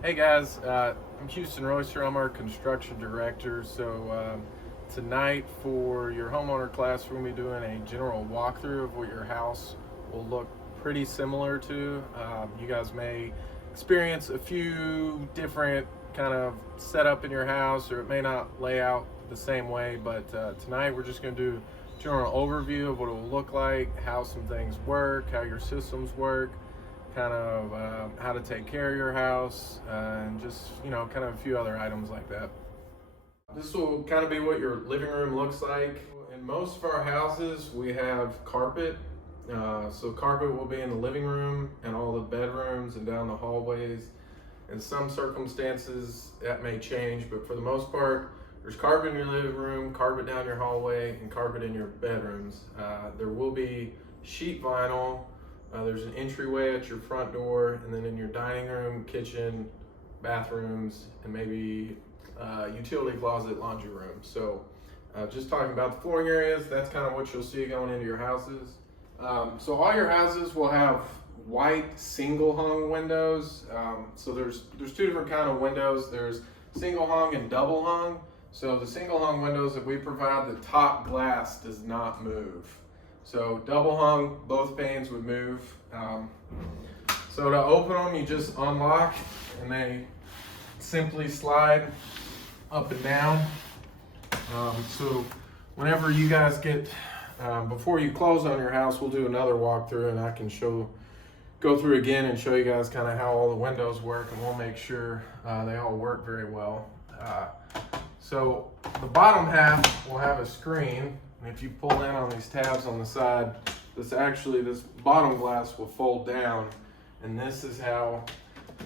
Hey guys, I'm Houston Royster. I'm our construction director. Tonight for your homeowner class, we're going to be doing a general walkthrough of what your house will look pretty similar to. You guys may experience a few different kind of setup in your house, or it may not lay out the same way. But tonight we're just going to do a general overview of what it will look like, how some things work, how your systems work, kind of how to take care of your house, and just kind of a few other items like that. This will kind of be what your living room looks like. In most of our houses, we have carpet. So carpet will be in the living room and all the bedrooms and down the hallways. In some circumstances, that may change, but for the most part, there's carpet in your living room, carpet down your hallway, and carpet in your bedrooms. There will be sheet vinyl. There's an entryway at your front door, and then in your dining room, kitchen, bathrooms, and maybe utility closet, laundry room. So just talking about the flooring areas, that's kind of what you'll see going into your houses. So all your houses will have white single hung windows. So there's two different kind of windows. There's single hung and double hung. So the single hung windows that we provide, the top glass does not move. So double hung, both panes would move. So to open them, you just unlock and they simply slide up and down. So whenever you guys get, before you close on your house, we'll do another walkthrough and I can go through again and show you guys kind of how all the windows work, and we'll make sure they all work very well. So the bottom half will have a screen, and if you pull in on these tabs on the side, this bottom glass will fold down, and this is how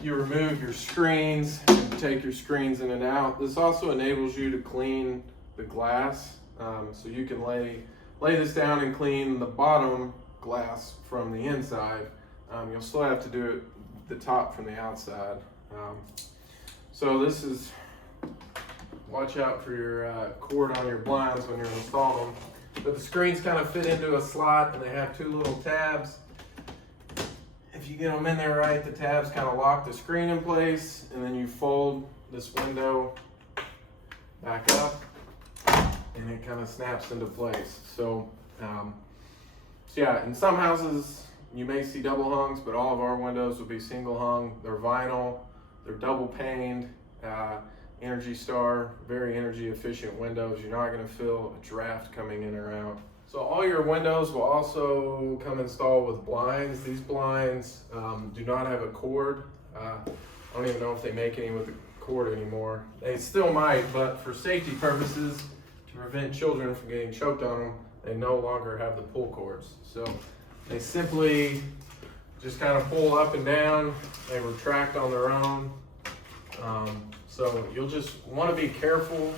you remove your screens and take your screens in and out. This also enables you to clean the glass, so you can lay this down and clean the bottom glass from the inside. You'll still have to do it the top from the outside. So this is, watch out for your cord on your blinds when you're installing them. But the screens kind of fit into a slot and they have two little tabs. If you get them in there right, the tabs kind of lock the screen in place, and then you fold this window back up and it kind of snaps into place. So yeah, in some houses you may see double hungs, but all of our windows will be single hung. They're vinyl, they're double paned, Energy Star, very energy efficient windows. You're not going to feel a draft coming in or out. So all your windows will also come installed with blinds. These blinds do not have a cord. I don't even know if they make any with a cord anymore. They still might, but for safety purposes, to prevent children from getting choked on them, they no longer have the pull cords. So they simply just kind of pull up and down. They retract on their own. So you'll just want to be careful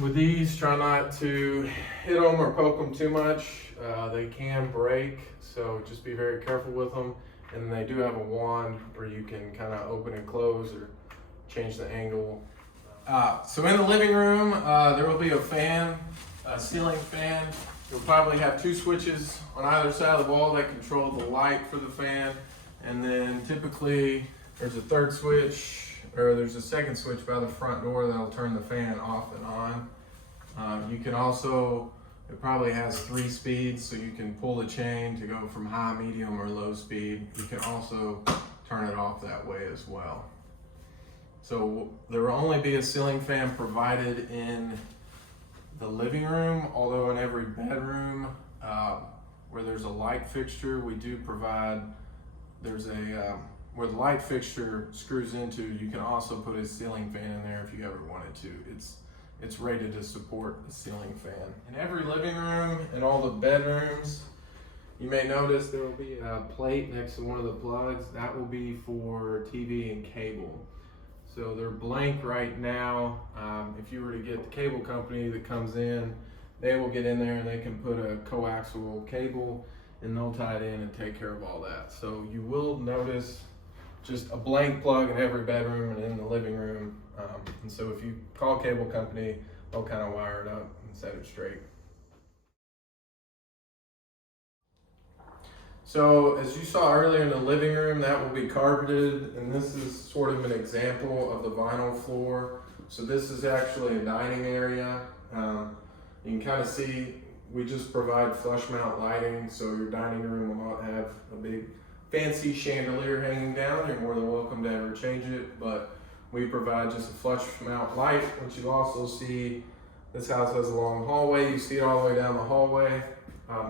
with these. Try not to hit them or poke them too much. They can break, so just be very careful with them. And they do have a wand where you can kind of open and close or change the angle. So in the living room, there will be a fan, a ceiling fan. You'll probably have two switches on either side of the wall that control the light for the fan. And then typically there's a third switch, or there's a second switch by the front door that'll turn the fan off and on. You can also, it probably has 3 speeds, so you can pull the chain to go from high, medium, or low speed. You can also turn it off that way as well. So there will only be a ceiling fan provided in the living room, although in every bedroom where there's a light fixture, we do provide, there's a, where the light fixture screws into, you can also put a ceiling fan in there if you ever wanted to. It's rated to support a ceiling fan. In every living room and all the bedrooms, you may notice there will be a plate next to one of the plugs. That will be for TV and cable. So they're blank right now. If you were to get the cable company that comes in, they will get in there and they can put a coaxial cable and they'll tie it in and take care of all that. So you will notice just a blank plug in every bedroom and in the living room. And so if you call a cable company, they'll kind of wire it up and set it straight. So as you saw earlier in the living room, that will be carpeted, and this is sort of an example of the vinyl floor. So this is actually a dining area. You can kind of see we just provide flush mount lighting, so your dining room will not have a big fancy chandelier hanging down. You're more than welcome to ever change it, but we provide just a flush mount light, which you also see. This house has a long hallway. You see it all the way down the hallway.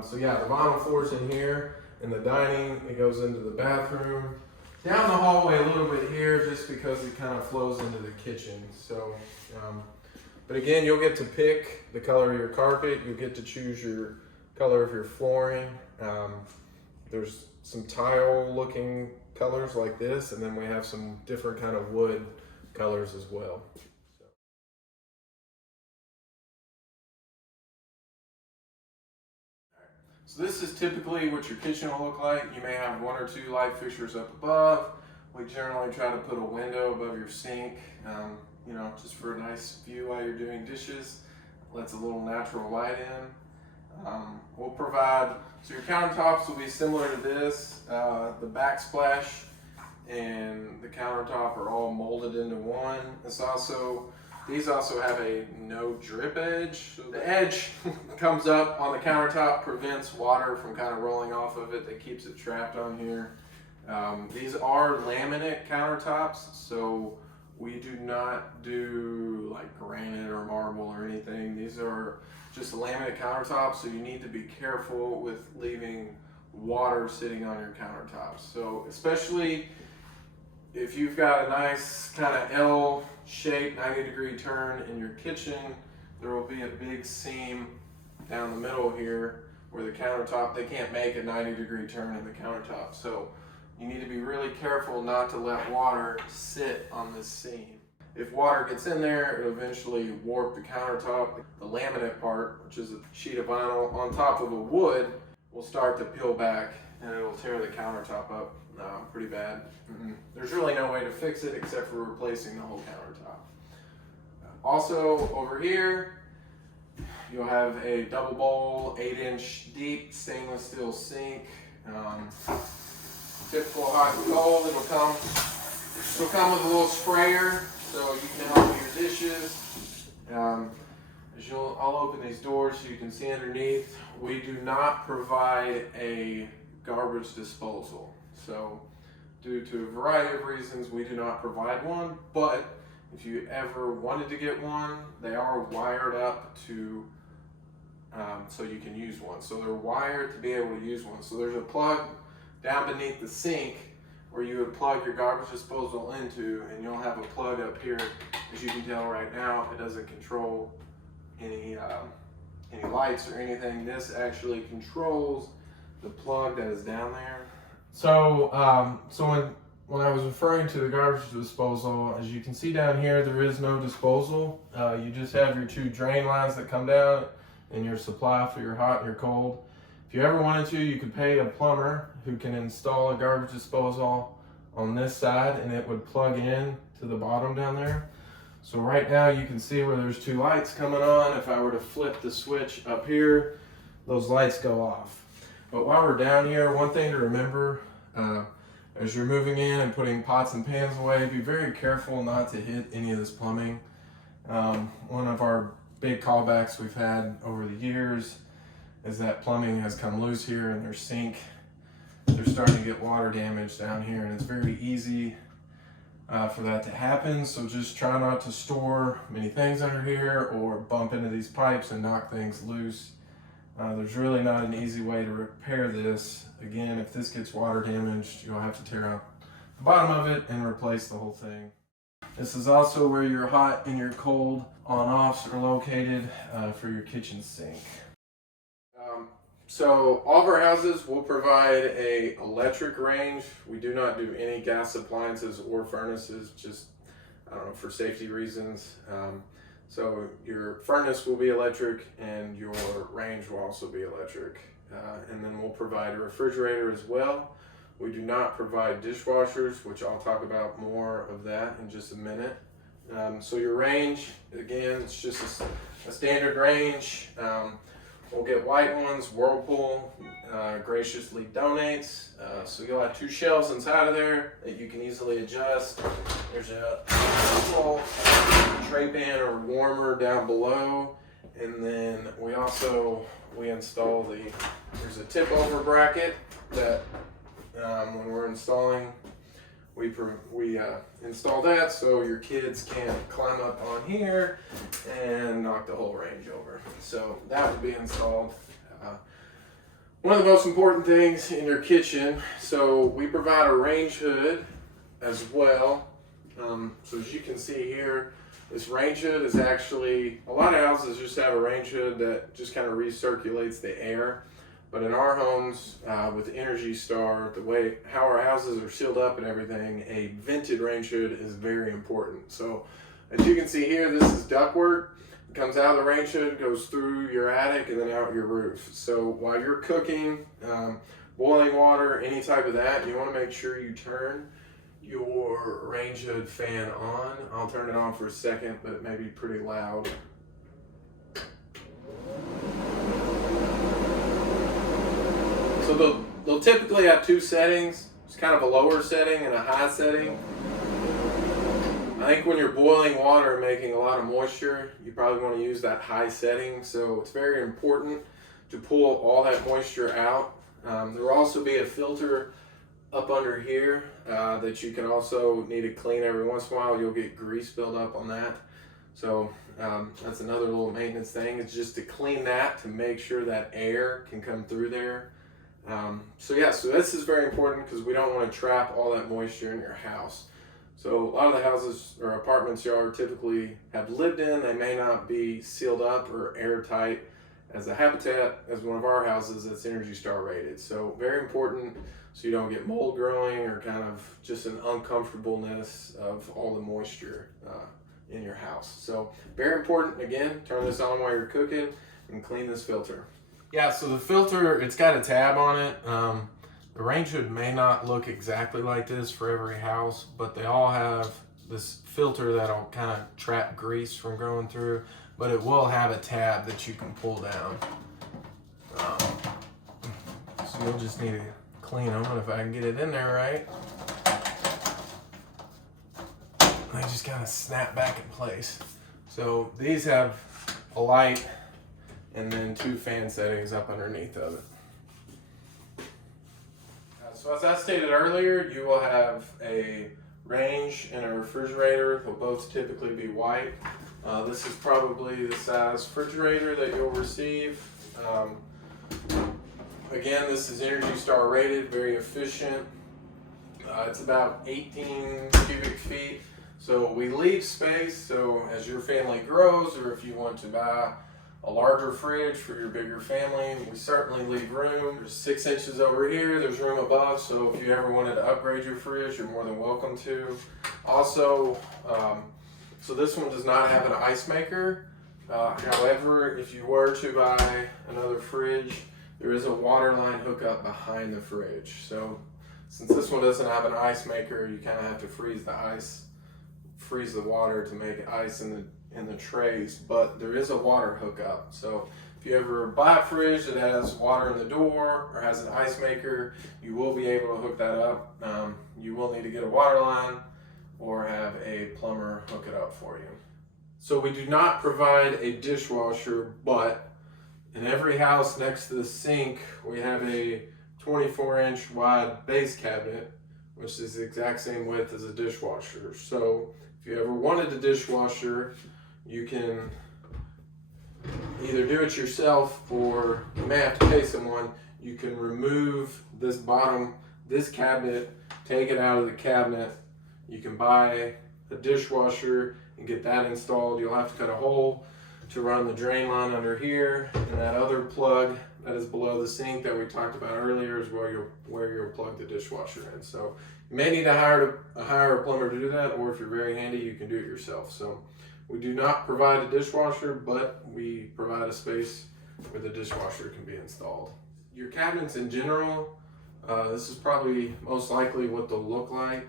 So yeah, the vinyl floor's in here. In the dining, it goes into the bathroom. Down the hallway a little bit here, just because it kind of flows into the kitchen. So, but again, you'll get to pick the color of your carpet. You'll get to choose your color of your flooring. There's some tile looking colors like this, and then we have some different kind of wood colors as well. So this is typically what your kitchen will look like. You may have one or two light fixtures up above. We generally try to put a window above your sink, you know, just for a nice view while you're doing dishes. Lets a little natural light in. We'll provide, so your countertops will be similar to this. The backsplash and the countertop are all molded into one. These also have a no drip edge. So the edge comes up on the countertop, prevents water from kind of rolling off of it. That keeps it trapped on here. These are laminate countertops, so we do not do like granite or marble or anything. These are just laminate countertops, so you need to be careful with leaving water sitting on your countertops. So especially if you've got a nice kind of L-shaped 90-degree turn in your kitchen, there will be a big seam down the middle here where the countertop, they can't make a 90-degree turn in the countertop. So you need to be really careful not to let water sit on this seam. If water gets in there, it'll eventually warp the countertop. The laminate part, which is a sheet of vinyl on top of a wood, will start to peel back and it'll tear the countertop up pretty bad. There's really no way to fix it except for replacing the whole countertop. Also over here, you'll have a double bowl, 8-inch deep stainless steel sink. Typical hot and cold, it'll come with a little sprayer so you can help with your dishes. I'll open these doors so you can see underneath. We do not provide a garbage disposal. So due to a variety of reasons, we do not provide one, but if you ever wanted to get one, they are wired up to, so you can use one. So they're wired to be able to use one. So there's a plug down beneath the sink where you would plug your garbage disposal into, and you'll have a plug up here. As you can tell right now, it doesn't control any lights or anything. This actually controls the plug that is down there. So, when I was referring to the garbage disposal, as you can see down here, there is no disposal. You just have your two drain lines that come down and your supply for your hot and your cold. If you ever wanted to, you could pay a plumber who can install a garbage disposal on this side, and it would plug in to the bottom down there. So right now you can see where there's two lights coming on. If I were to flip the switch up here, those lights go off. But while we're down here, one thing to remember, as you're moving in and putting pots and pans away, be very careful not to hit any of this plumbing. One of our big callbacks we've had over the years is that plumbing has come loose here in their sink. They're starting to get water damage down here, and it's very easy for that to happen. So just try not to store many things under here or bump into these pipes and knock things loose. There's really not an easy way to repair this. Again, if this gets water damaged, you'll have to tear out the bottom of it and replace the whole thing. This is also where your hot and your cold on-offs are located for your kitchen sink. So all of our houses will provide a electric range. We do not do any gas appliances or furnaces, just, for safety reasons. So your furnace will be electric and your range will also be electric. And then we'll provide a refrigerator as well. We do not provide dishwashers, which I'll talk about more of that in just a minute. So your range, again, it's just a standard range. We'll get white ones. Whirlpool graciously donates. So you'll have 2 shelves inside of there that you can easily adjust. There's a little tray pan or warmer down below. And then we install there's a tip over bracket that when we're installing, we install that so your kids can't climb up on here and knock the whole range over. So that would be installed. One of the most important things in your kitchen, so we provide a range hood as well. So as you can see here, this range hood is actually, a lot of houses just have a range hood that just kind of recirculates the air. But in our homes, with Energy Star, how our houses are sealed up and everything, a vented range hood is very important. So as you can see here, this is ductwork. It comes out of the range hood, goes through your attic, and then out your roof. So while you're cooking, boiling water, any type of that, you want to make sure you turn your range hood fan on. I'll turn it on for a second, but it may be pretty loud. So they'll typically have 2 settings. It's kind of a lower setting and a high setting. I think when you're boiling water and making a lot of moisture, you probably want to use that high setting. So it's very important to pull all that moisture out. There will also be a filter up under here that you can also need to clean every once in a while. You'll get grease buildup on that. So that's another little maintenance thing. It's just to clean that to make sure that air can come through there. So this is very important because we don't want to trap all that moisture in your house. So a lot of the houses or apartments you are typically have lived in, they may not be sealed up or airtight. As a habitat, as one of our houses, that's Energy Star rated. So very important so you don't get mold growing or kind of just an uncomfortableness of all the moisture in your house. So very important, again, turn this on while you're cooking and clean this filter. Yeah, so the filter, it's got a tab on it. The range hood may not look exactly like this for every house, but they all have this filter that'll kind of trap grease from going through, but it will have a tab that you can pull down. So you'll just need to clean them, and if I can get it in there right, they just kind of snap back in place. So these have a light and then 2 fan settings up underneath of it. So as I stated earlier, you will have a range and a refrigerator. They'll both typically be white. This is probably the size refrigerator that you'll receive. Again, this is Energy Star rated, very efficient. It's about 18 cubic feet. So we leave space, so as your family grows, or if you want to buy a larger fridge for your bigger family, we certainly leave room. There's 6 inches over here, there's room above, so if you ever wanted to upgrade your fridge, you're more than welcome to. Also, so this one does not have an ice maker. However, if you were to buy another fridge, there is a water line hookup behind the fridge. So since this one doesn't have an ice maker, you kind of have to freeze the water to make ice in the trays, but there is a water hookup. So if you ever buy a fridge that has water in the door or has an ice maker, you will be able to hook that up. You will need to get a water line or have a plumber hook it up for you. So we do not provide a dishwasher, but in every house next to the sink, we have a 24-inch wide base cabinet, which is the exact same width as a dishwasher. So if you ever wanted a dishwasher, you can either do it yourself or you may have to pay someone. You can remove this cabinet, take it out of the cabinet. You can buy a dishwasher and get that installed. You'll have to cut a hole to run the drain line under here, and that other plug that is below the sink that we talked about earlier is where you'll plug the dishwasher in. So you may need to hire a plumber to do that, or if you're very handy, you can do it yourself. So we do not provide a dishwasher, but we provide a space where the dishwasher can be installed. Your cabinets in general, this is probably most likely what they'll look like.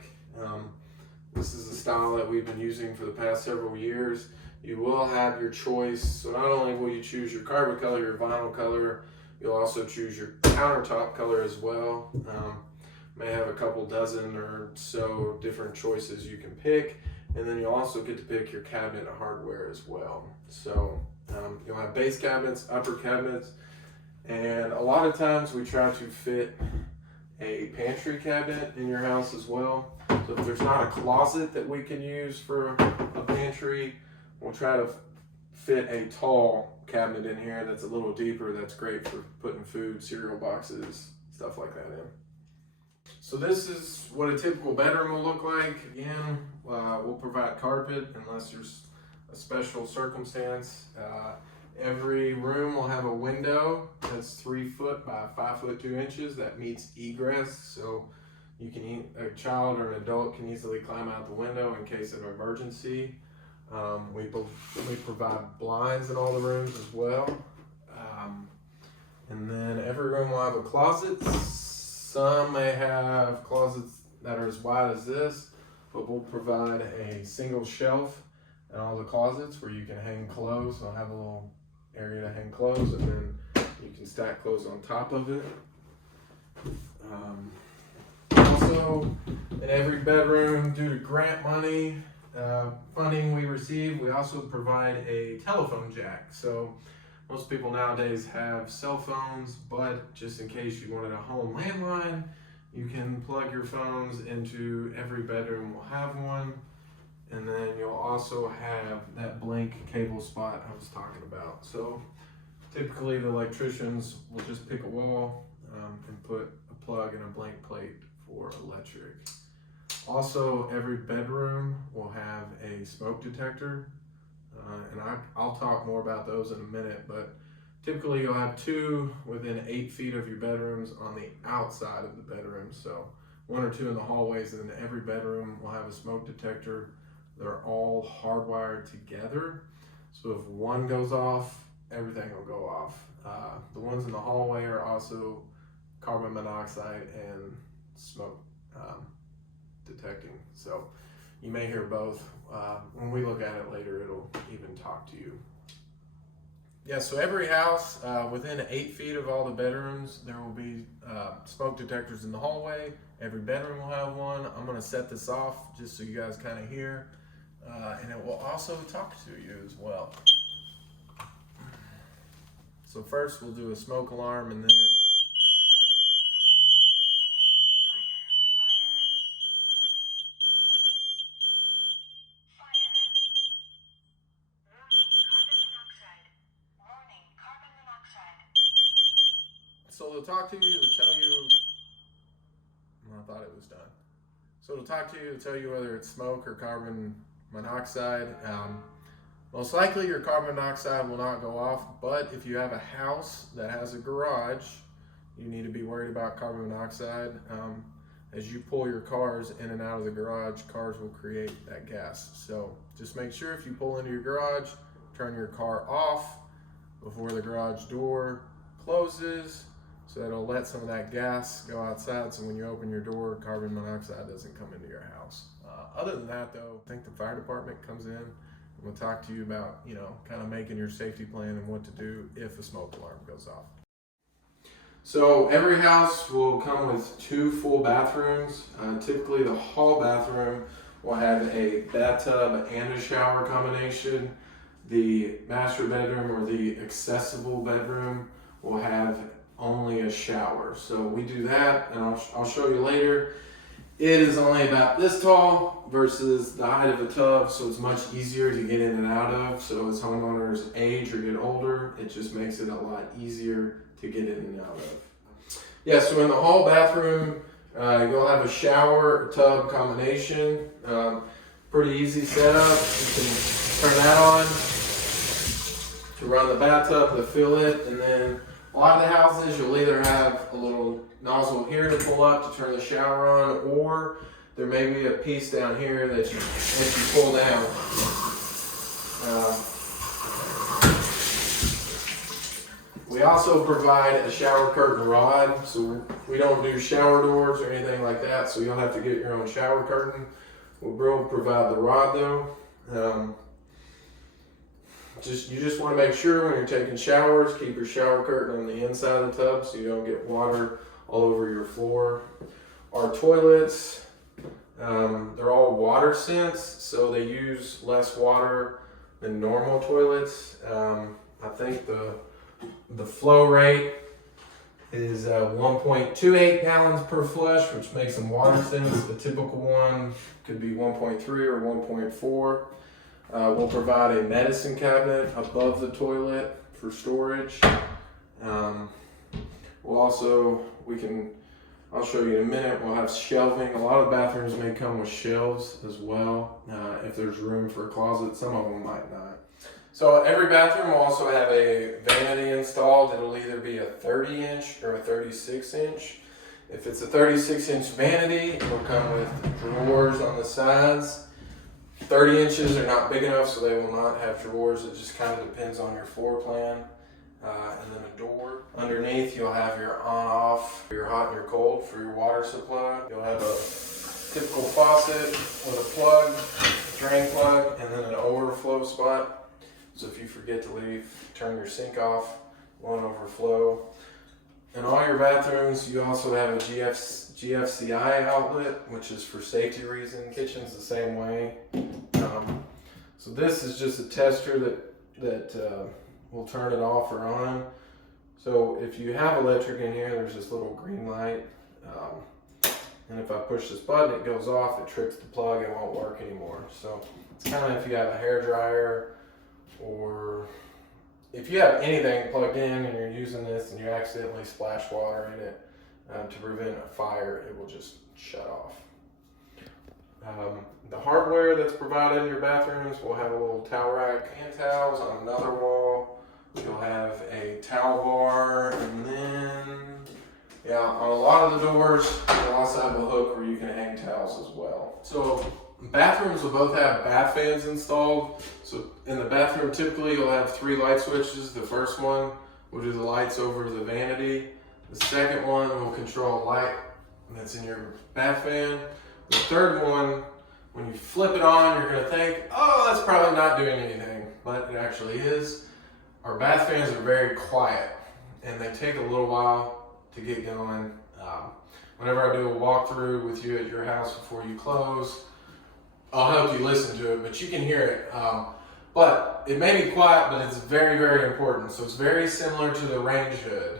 This is the style that we've been using for the past several years. You will have your choice. So not only will you choose your carpet color, your vinyl color, you'll also choose your countertop color as well. May have a couple dozen or so different choices you can pick. And then you'll also get to pick your cabinet hardware as well. So you'll have base cabinets, upper cabinets, and a lot of times we try to fit a pantry cabinet in your house as well. So if there's not a closet that we can use for a pantry, we'll try to fit a tall cabinet in here that's a little deeper. That's great for putting food, cereal boxes, stuff like that in. So this is what a typical bedroom will look like. Again, we'll provide carpet unless there's a special circumstance. Every room will have a window that's 3 foot by 5 foot 2 inches that meets egress. So you can, a child or an adult can easily climb out the window in case of emergency. We provide blinds in all the rooms as well. And then every room will have a closet. Some may have closets that are as wide as this, but we'll provide a single shelf in all the closets where you can hang clothes. I'll have a little area to hang clothes, and then you can stack clothes on top of it. Also, in every bedroom, due to grant money funding we receive, we also provide a telephone jack. So most people nowadays have cell phones, but just in case you wanted a home landline, you can plug your phones into every bedroom. Will have one. And then you'll also have that blank cable spot I was talking about. So typically the electricians will just pick a wall and put a plug and a blank plate for electric. Also, every bedroom will have a smoke detector. And I'll talk more about those in a minute, but typically you'll have 2 within 8 feet of your bedrooms on the outside of the bedroom. So 1 or 2 in the hallways, and then every bedroom will have a smoke detector. They're all hardwired together. So if one goes off, everything will go off. The ones in the hallway are also carbon monoxide and smoke detecting. So you may hear both. When we look at it later, it'll even talk to you. Yeah, so every house within 8 feet of all the bedrooms, there will be smoke detectors in the hallway. Every bedroom will have one. I'm gonna set this off just so you guys kind of hear. And it will also talk to you as well. So first we'll do a smoke alarm, and then so it'll talk to you to tell you, I thought it was done. So it'll talk to you to tell you whether it's smoke or carbon monoxide. Most likely your carbon monoxide will not go off, but if you have a house that has a garage, you need to be worried about carbon monoxide. As you pull your cars in and out of the garage, cars will create that gas. So just make sure if you pull into your garage, turn your car off before the garage door closes, so it'll let some of that gas go outside, so when you open your door, carbon monoxide doesn't come into your house. Other than that though, I think the fire department comes in and we'll talk to you about, kind of making your safety plan and what to do if a smoke alarm goes off. So every house will come with 2 full bathrooms. Typically the hall bathroom will have a bathtub and a shower combination. The master bedroom, or the accessible bedroom, will have only a shower. So we do that, and I'll show you later. It is only about this tall versus the height of a tub, so it's much easier to get in and out of. So as homeowners age or get older, it just makes it a lot easier to get in and out of. Yeah, so in the hall bathroom, you'll have a shower tub combination. Pretty easy setup. You can turn that on to run the bathtub to fill it, and then a lot of the houses you'll either have a little nozzle here to pull up to turn the shower on, or there may be a piece down here that you pull down. We also provide a shower curtain rod, so we don't do shower doors or anything like that, so you'll have to get your own shower curtain. We'll provide the rod though. You just want to make sure when you're taking showers, keep your shower curtain on the inside of the tub so you don't get water all over your floor. Our toilets, they're all water sense, so they use less water than normal toilets. I think the flow rate is 1.28 gallons per flush, which makes them water sense. The typical one could be 1.3 or 1.4. We'll provide a medicine cabinet above the toilet for storage. I'll show you in a minute, we'll have shelving. A lot of bathrooms may come with shelves as well, if there's room for a closet. Some of them might not. So every bathroom will also have a vanity installed. It'll either be a 30-inch or a 36-inch. If it's a 36-inch vanity, it'll come with drawers on the sides. 30 inches are not big enough, so they will not have drawers. It just kind of depends on your floor plan. And then a door. Underneath, you'll have your on-off, your hot and your cold for your water supply. You'll have a typical faucet with a plug, drain plug, and then an overflow spot. So if you forget to leave, turn your sink off, won't overflow. In all your bathrooms, you also have a GFCI outlet, which is for safety reasons. Kitchen's the same way. So this is just a tester that will turn it off or on. So if you have electric in here, there's this little green light. And if I push this button, it goes off, it trips the plug, it won't work anymore. So it's kind of if you have a hair dryer, or if you have anything plugged in and you're using this and you accidentally splash water in it to prevent a fire, it will just shut off. The hardware that's provided in your bathrooms will have a little towel rack, hand towels on another wall. You'll have a towel bar, and then, on a lot of the doors, you'll also have a hook where you can hang towels as well. So bathrooms will both have bath fans installed. So in the bathroom, typically you'll have 3 light switches. The first one will do the lights over the vanity. The second one will control a light that's in your bath fan. The third one, when you flip it on, you're gonna think, oh, that's probably not doing anything, but it actually is. Our bath fans are very quiet, and they take a little while to get going. Whenever I do a walkthrough with you at your house before you close, I'll help you listen to it, but you can hear it. But it may be quiet, but it's very, very important. So it's very similar to the range hood.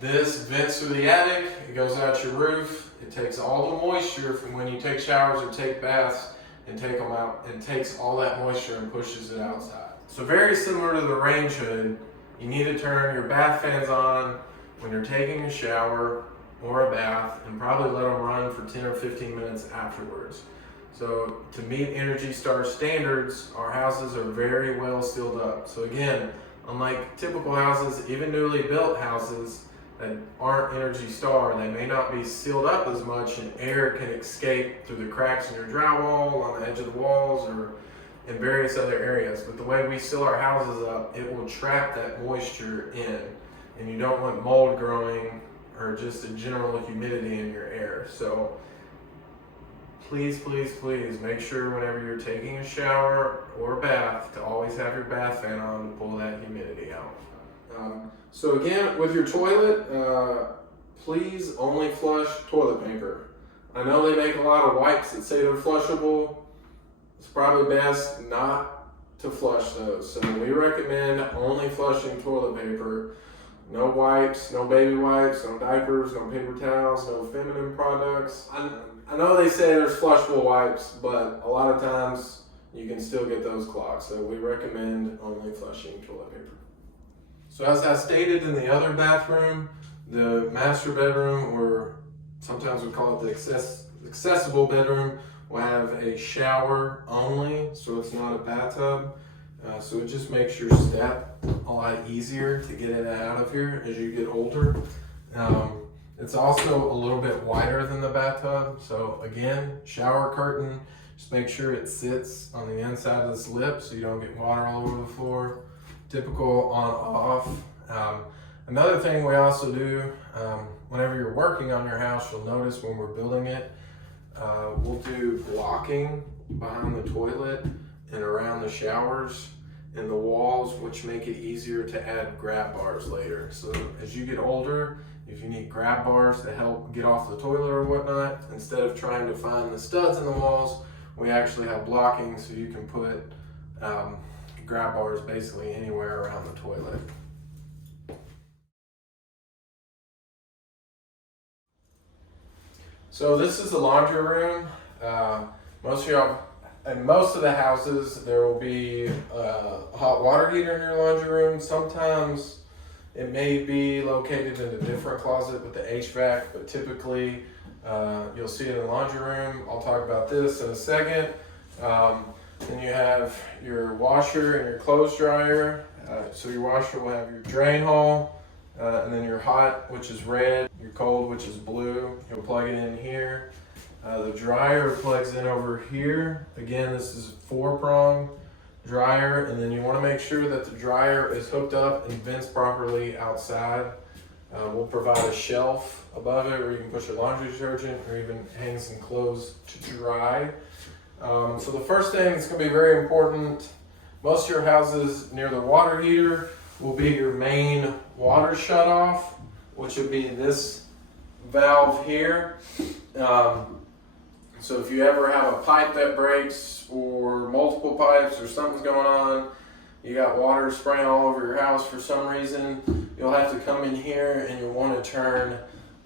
This vents through the attic, it goes out your roof. It takes all the moisture from when you take showers or take baths and take them out, and takes all that moisture and pushes it outside. So very similar to the range hood, you need to turn your bath fans on when you're taking a shower or a bath, and probably let them run for 10 or 15 minutes afterwards. So to meet Energy Star standards, our houses are very well sealed up. So again, unlike typical houses, even newly built houses that aren't Energy Star, they may not be sealed up as much, and air can escape through the cracks in your drywall, on the edge of the walls, or in various other areas. But the way we seal our houses up, it will trap that moisture in, and you don't want mold growing or just a general humidity in your air. So please, please, please make sure whenever you're taking a shower or a bath to always have your bath fan on to pull that humidity out. So again, with your toilet, please only flush toilet paper. I know they make a lot of wipes that say they're flushable. It's probably best not to flush those. So we recommend only flushing toilet paper. No wipes, no baby wipes, no diapers, no paper towels, no feminine products. I know they say there's flushable wipes, but a lot of times you can still get those clogged. So we recommend only flushing toilet paper. So as I stated in the other bathroom, the master bedroom, or sometimes we call it the accessible bedroom, will have a shower only, so it's not a bathtub. So it just makes your step a lot easier to get in and out of here as you get older. It's also a little bit wider than the bathtub. So again, shower curtain, just make sure it sits on the inside of this lip so you don't get water all over the floor. Typical on-off. Another thing we also do, whenever you're working on your house, you'll notice when we're building it, we'll do blocking behind the toilet and around the showers and the walls, which make it easier to add grab bars later. So as you get older, if you need grab bars to help get off the toilet or whatnot, instead of trying to find the studs in the walls, we actually have blocking so you can put grab bars basically anywhere around the toilet. So this is the laundry room. In most of the houses, there will be a hot water heater in your laundry room. Sometimes it may be located in a different closet with the HVAC, but typically you'll see it in the laundry room. I'll talk about this in a second. Then you have your washer and your clothes dryer. So your washer will have your drain hole, and then your hot, which is red, your cold, which is blue. You'll plug it in here. The dryer plugs in over here. Again, this is a 4-prong dryer, and then you want to make sure that the dryer is hooked up and vents properly outside. We'll provide a shelf above it where you can put your laundry detergent or even hang some clothes to dry. So the first thing that's going to be very important, most of your houses near the water heater will be your main water shutoff, which would be this valve here. So if you ever have a pipe that breaks or multiple pipes or something's going on, you got water spraying all over your house for some reason, you'll have to come in here and you'll want to turn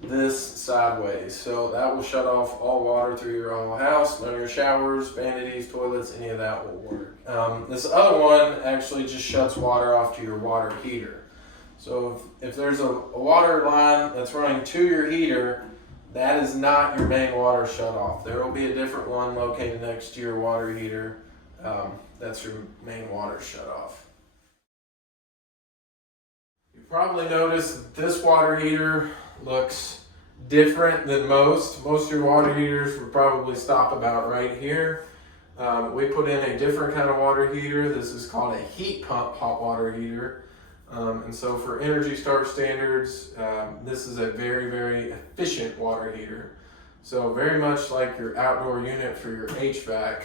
this sideways. So that will shut off all water through your whole house. None of your showers, vanities, toilets, any of that will work. This other one actually just shuts water off to your water heater. So if there's a water line that's running to your heater, that is not your main water shut off. There will be a different one located next to your water heater. That's your main water shut off. You probably noticed that this water heater looks different than most. Most of your water heaters would probably stop about right here. We put in a different kind of water heater. This is called a heat pump hot water heater. And so for Energy Star standards, this is a very, very efficient water heater. So very much like your outdoor unit for your HVAC,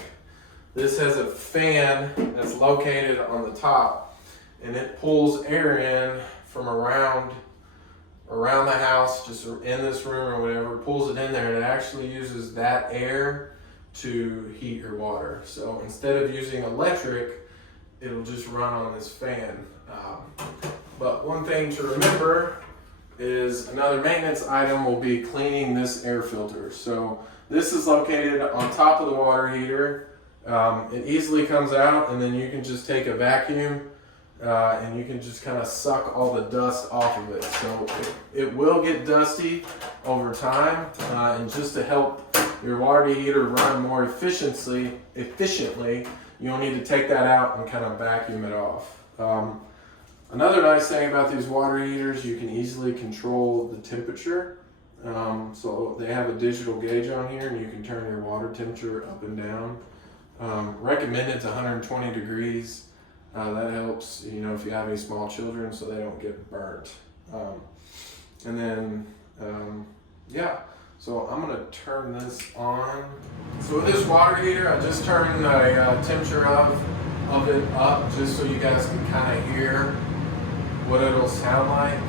this has a fan that's located on the top, and it pulls air in from around the house, just in this room or whatever, pulls it in there, and it actually uses that air to heat your water. So instead of using electric, it'll just run on this fan. But one thing to remember is another maintenance item will be cleaning this air filter. So this is located on top of the water heater. It easily comes out, and then you can just take a vacuum and you can just kind of suck all the dust off of it. So it will get dusty over time, and just to help your water heater run more efficiently, you'll need to take that out and kind of vacuum it off. Another nice thing about these water heaters, you can easily control the temperature. So they have a digital gauge on here, and you can turn your water temperature up and down. Recommended to 120 degrees. That helps, if you have any small children, so they don't get burnt. And then, so I'm gonna turn this on. So with this water heater, I just turned the temperature of it up just so you guys can kind of hear what it'll sound like.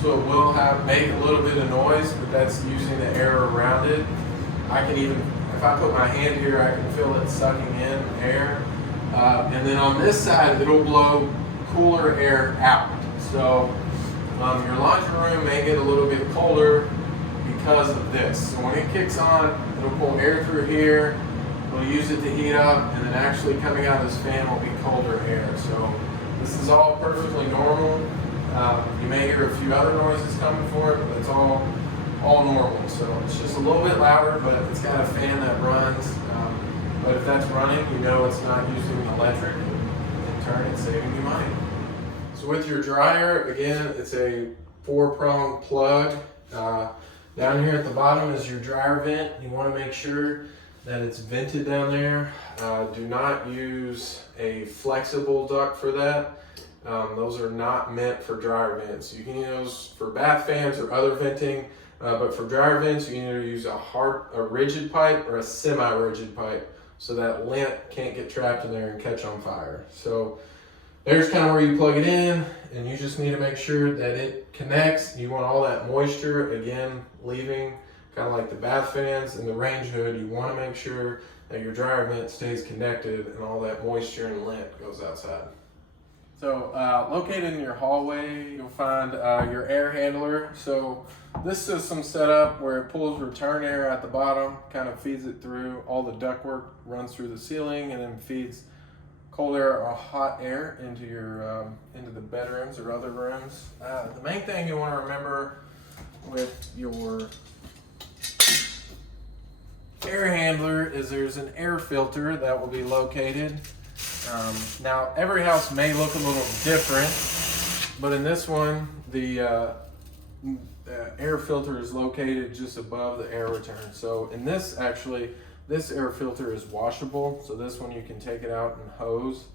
So it will make a little bit of noise, but that's using the air around it. I can even, if I put my hand here, I can feel it sucking in air. And then on this side, it'll blow cooler air out. So your laundry room may get a little bit colder because of this. So when it kicks on, it'll pull air through here. We'll use it to heat up, and then actually coming out of this fan will be colder air. So this is all perfectly normal. You may hear a few other noises coming for it, but it's all normal. So it's just a little bit louder, but it's got a fan that runs. But if that's running, it's not using electric, and turn it, saving you money. So with your dryer, again, it's a 4-prong plug. Down here at the bottom is your dryer vent. You want to make sure that it's vented down there. Do not use a flexible duct for that. Those are not meant for dryer vents. You can use those for bath fans or other venting, but for dryer vents, you can either use a rigid pipe or a semi-rigid pipe. so that lint can't get trapped in there and catch on fire. So there's kind of where you plug it in, and you just need to make sure that it connects. You want all that moisture, again, leaving, kind of like the bath fans and the range hood. You want to make sure that your dryer vent stays connected and all that moisture and lint goes outside. So located in your hallway, you'll find your air handler. So this system's set up where it pulls return air at the bottom, kind of feeds it through. All the ductwork runs through the ceiling and then feeds cold air or hot air into your into the bedrooms or other rooms. The main thing you want to remember with your air handler is there's an air filter that will be located. Now every house may look a little different, but in this one the air filter is located just above the air return. So in this, actually, this air filter is washable, so this one you can take it out and hose.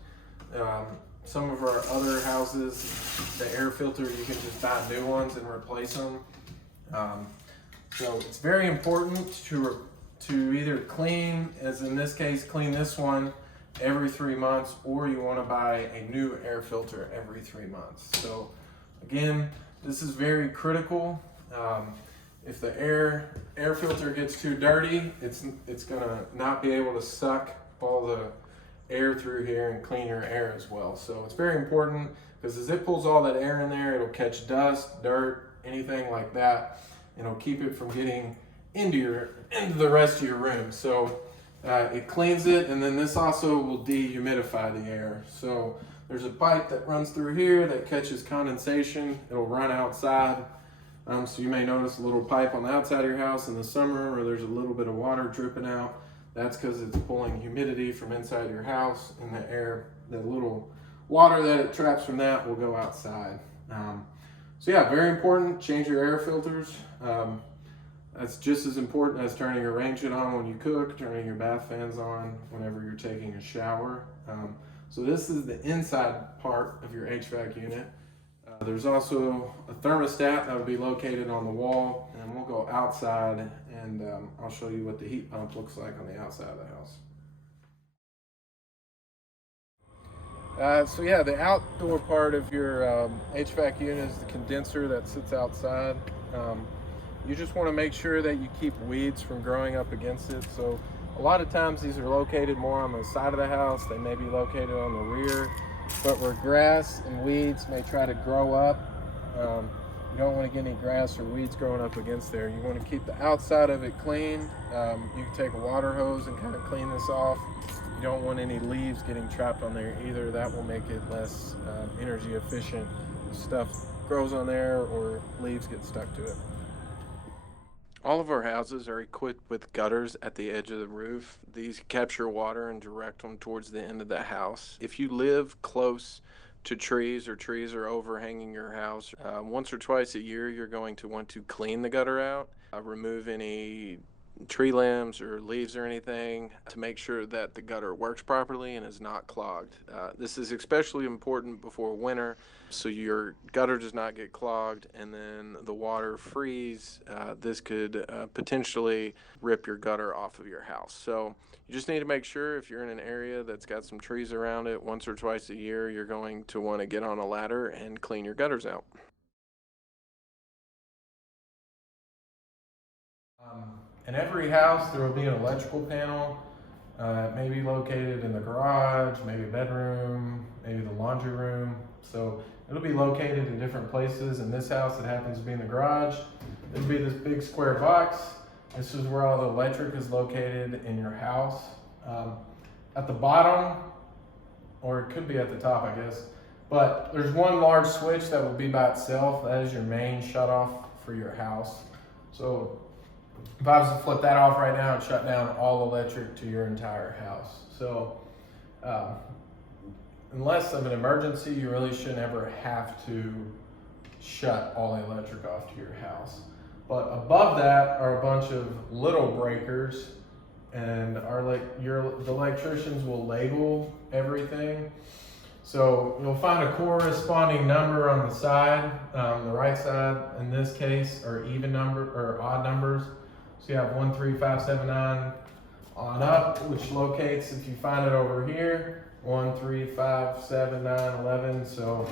Some of our other houses, the air filter, you can just buy new ones and replace them. So it's very important to either clean, as in this case, clean this one every 3 months, or you want to buy a new air filter every 3 months. So again, this is very critical. If the air filter gets too dirty, it's gonna not be able to suck all the air through here and clean your air as well. So it's very important, because as it pulls all that air in there, it'll catch dust, dirt, anything like that, and it'll keep it from getting into the rest of your room. So it cleans it, and then this also will dehumidify the air. So there's a pipe that runs through here that catches condensation. It'll run outside. So you may notice a little pipe on the outside of your house in the summer, or there's a little bit of water dripping out. That's because it's pulling humidity from inside your house, and the air, the little water that it traps from that will go outside. So yeah, very important, change your air filters. That's just as important as turning your range hood on when you cook, turning your bath fans on whenever you're taking a shower. So this is the inside part of your HVAC unit. There's also a thermostat that will be located on the wall, and we'll go outside and I'll show you what the heat pump looks like on the outside of the house. So yeah, the outdoor part of your HVAC unit is the condenser that sits outside. You just want to make sure that you keep weeds from growing up against it. So a lot of times these are located more on the side of the house. They may be located on the rear. But where grass and weeds may try to grow up, you don't want to get any grass or weeds growing up against there. You want to keep the outside of it clean. You can take a water hose and kind of clean this off. You don't want any leaves getting trapped on there either. That will make it less energy efficient if stuff grows on there or leaves get stuck to it. All of our houses are equipped with gutters at the edge of the roof. These capture water and direct them towards the end of the house. If you live close to trees, or trees are overhanging your house, once or twice a year you're going to want to clean the gutter out, remove any tree limbs or leaves or anything to make sure that the gutter works properly and is not clogged. This is especially important before winter, so your gutter does not get clogged and then the water freeze. This could potentially rip your gutter off of your house. So you just need to make sure, if you're in an area that's got some trees around it, once or twice a year you're going to want to get on a ladder and clean your gutters out. In every house, there will be an electrical panel. It may be located in the garage, maybe a bedroom, maybe the laundry room. So it'll be located in different places. In this house, it happens to be in the garage. It'll be this big square box. This is where all the electric is located in your house. At the bottom, or it could be at the top, I guess, but there's one large switch that will be by itself. That is your main shutoff for your house. So if I was to flip that off right now and shut down all electric to your entire house. So unless of an emergency, you really shouldn't ever have to shut all the electric off to your house. But above that are a bunch of little breakers, and the electricians will label everything. So you'll find a corresponding number on the side, the right side in this case, are even number or odd numbers. So you have 1, 3, 5, 7, 9 on button up, which locates, if you find it over here, 1, 3, 5, 7, 9, 11. So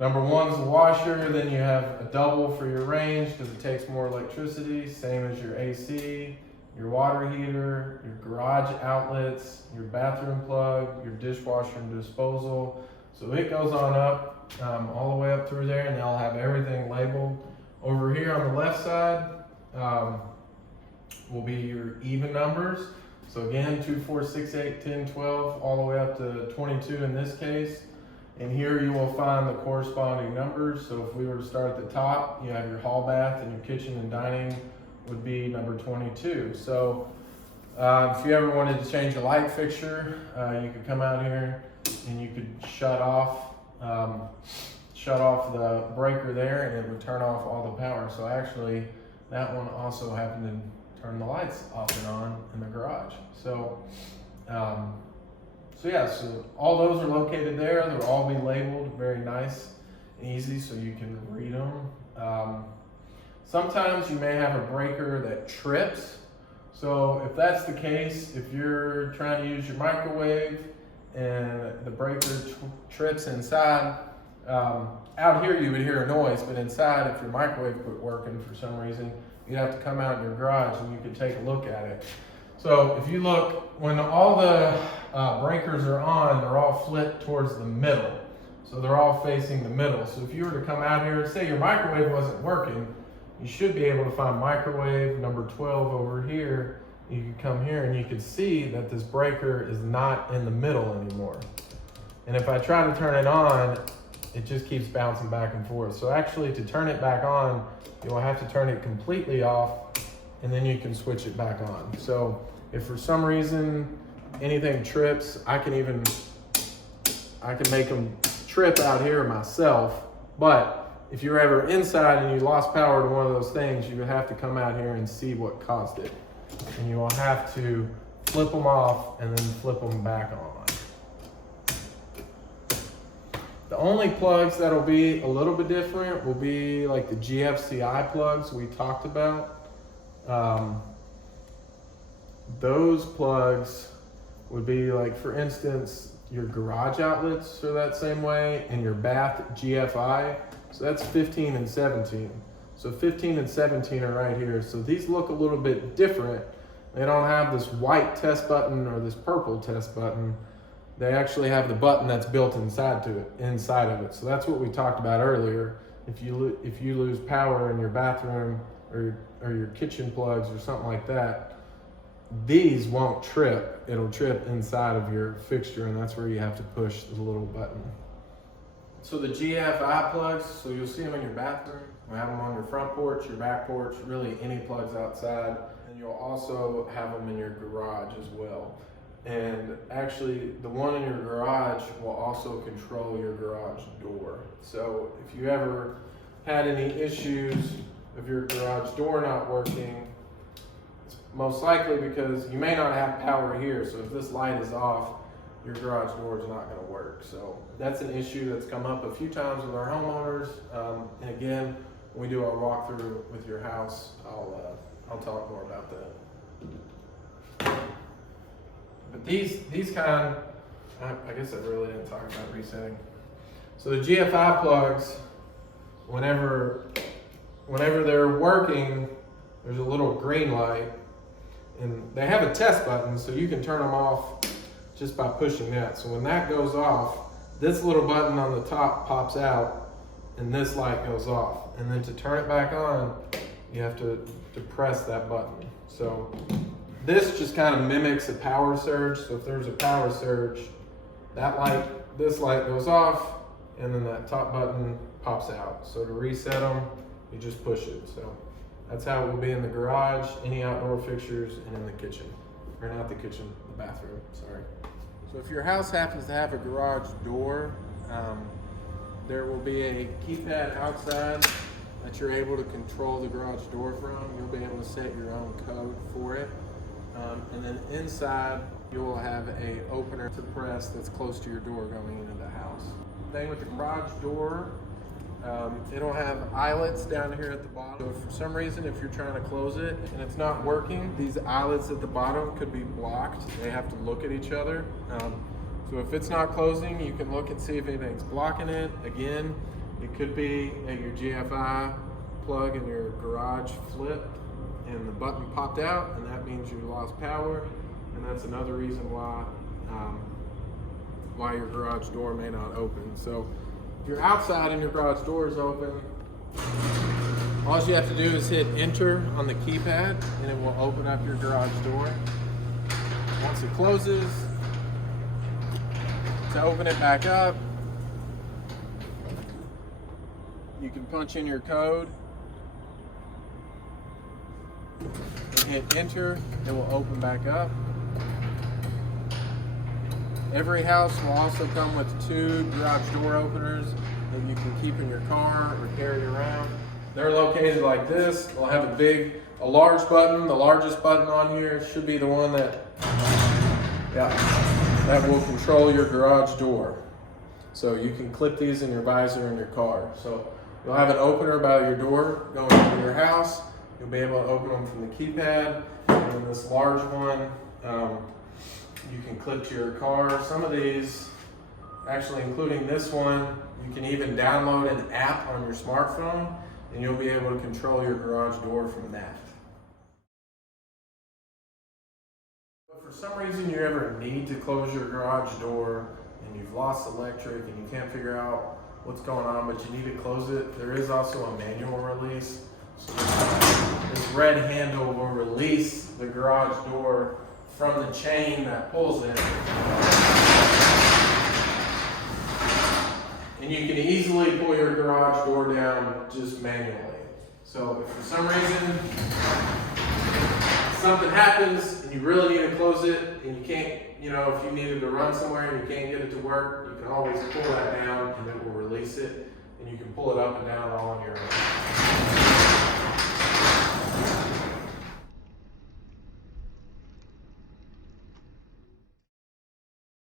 number 1's the washer, then you have a double for your range because it takes more electricity, same as your AC, your water heater, your garage outlets, your bathroom plug, your dishwasher and disposal. So it goes on up, all the way up through there, and they'll have everything labeled. Over here on the left side will be your even numbers. So again, 2, 4, 6, 8, 10, 12, all the way up to 22 in this case. And here you will find the corresponding numbers. So if we were to start at the top, you have your hall bath, and your kitchen and dining would be number 22. So if you ever wanted to change a light fixture, you could come out here and you could shut off the breaker there, and it would turn off all the power. So actually that one also happened to turn the lights off and on in the garage. So so all those are located there. They'll all be labeled very nice and easy so you can read them. Sometimes you may have a breaker that trips. So if that's the case, if you're trying to use your microwave and the breaker trips inside, out here you would hear a noise, but inside, if your microwave quit working for some reason, you'd have to come out in your garage and you could take a look at it. So if you look, when all the breakers are on, they're all flipped towards the middle. So they're all facing the middle. So if you were to come out here, say your microwave wasn't working, you should be able to find microwave number 12 over here. You could come here and you could see that this breaker is not in the middle anymore. And if I try to turn it on, it just keeps bouncing back and forth. So actually, to turn it back on, you'll have to turn it completely off, and then you can switch it back on. So if for some reason anything trips, I can make them trip out here myself. But if you're ever inside and you lost power to one of those things, you would have to come out here and see what caused it. And you will have to flip them off and then flip them back on. The only plugs that'll be a little bit different will be like the GFCI plugs we talked about. Those plugs would be like, for instance, your garage outlets are that same way, and your bath GFI. So that's 15 and 17. So 15 and 17 are right here. So these look a little bit different. They don't have this white test button or this purple test button. They actually have the button that's built inside of it. So that's what we talked about earlier. If you lose power in your bathroom or your kitchen plugs or something like that, these won't trip. It'll trip inside of your fixture, and that's where you have to push the little button. So the GFI plugs, so you'll see them in your bathroom. We have them on your front porch, your back porch, really any plugs outside. And you'll also have them in your garage as well. And actually, the one in your garage will also control your garage door. So if you ever had any issues of your garage door not working, it's most likely because you may not have power here. So if this light is off, your garage door is not going to work. So that's an issue that's come up a few times with our homeowners. And again, when we do our walkthrough with your house, I'll talk more about that. But these kind, I guess I really didn't talk about resetting. So the GFI plugs, whenever they're working, there's a little green light, and they have a test button, so you can turn them off just by pushing that. So when that goes off, this little button on the top pops out, and this light goes off. And then to turn it back on, you have to press that button. So this just kind of mimics a power surge. So if there's a power surge, this light goes off, and then that top button pops out. So to reset them, you just push it. So that's how it will be in the garage, any outdoor fixtures, and in the kitchen. Or not the kitchen, the bathroom, sorry. So if your house happens to have a garage door, there will be a keypad outside that you're able to control the garage door from. You'll be able to set your own code for it. And then inside, you will have a opener to press that's close to your door going into the house. Thing with the garage door It'll have eyelets down here at the bottom. So if for some reason, if you're trying to close it and it's not working, these eyelets at the bottom could be blocked. They have to look at each other. So if it's not closing, you can look and see if anything's blocking it. Again, it could be that your GFI plug in your garage flipped and the button popped out, and that means you lost power, and that's another reason why your garage door may not open. So if you're outside and your garage door is open, all you have to do is hit enter on the keypad and it will open up your garage door. Once it closes, to open it back up, you can punch in your code and hit enter. It will open back up. Every house will also come with 2 garage door openers that you can keep in your car or carry around. They're located like this. They'll have a large button. The largest button on here should be the one that will control your garage door. So you can clip these in your visor in your car. So you'll have an opener by your door going into your house. You'll be able to open them from the keypad. And then this large one, you can clip to your car. Some of these, actually including this one, you can even download an app on your smartphone and you'll be able to control your garage door from that. If for some reason you ever need to close your garage door and you've lost electric and you can't figure out what's going on, but you need to close it, there is also a manual release. So this red handle will release the garage door from the chain that pulls it. And you can easily pull your garage door down just manually. So if for some reason something happens and you really need to close it and you can't, if you needed to run somewhere and you can't get it to work, you can always pull that down and it will release it, and you can pull it up and down all on your own.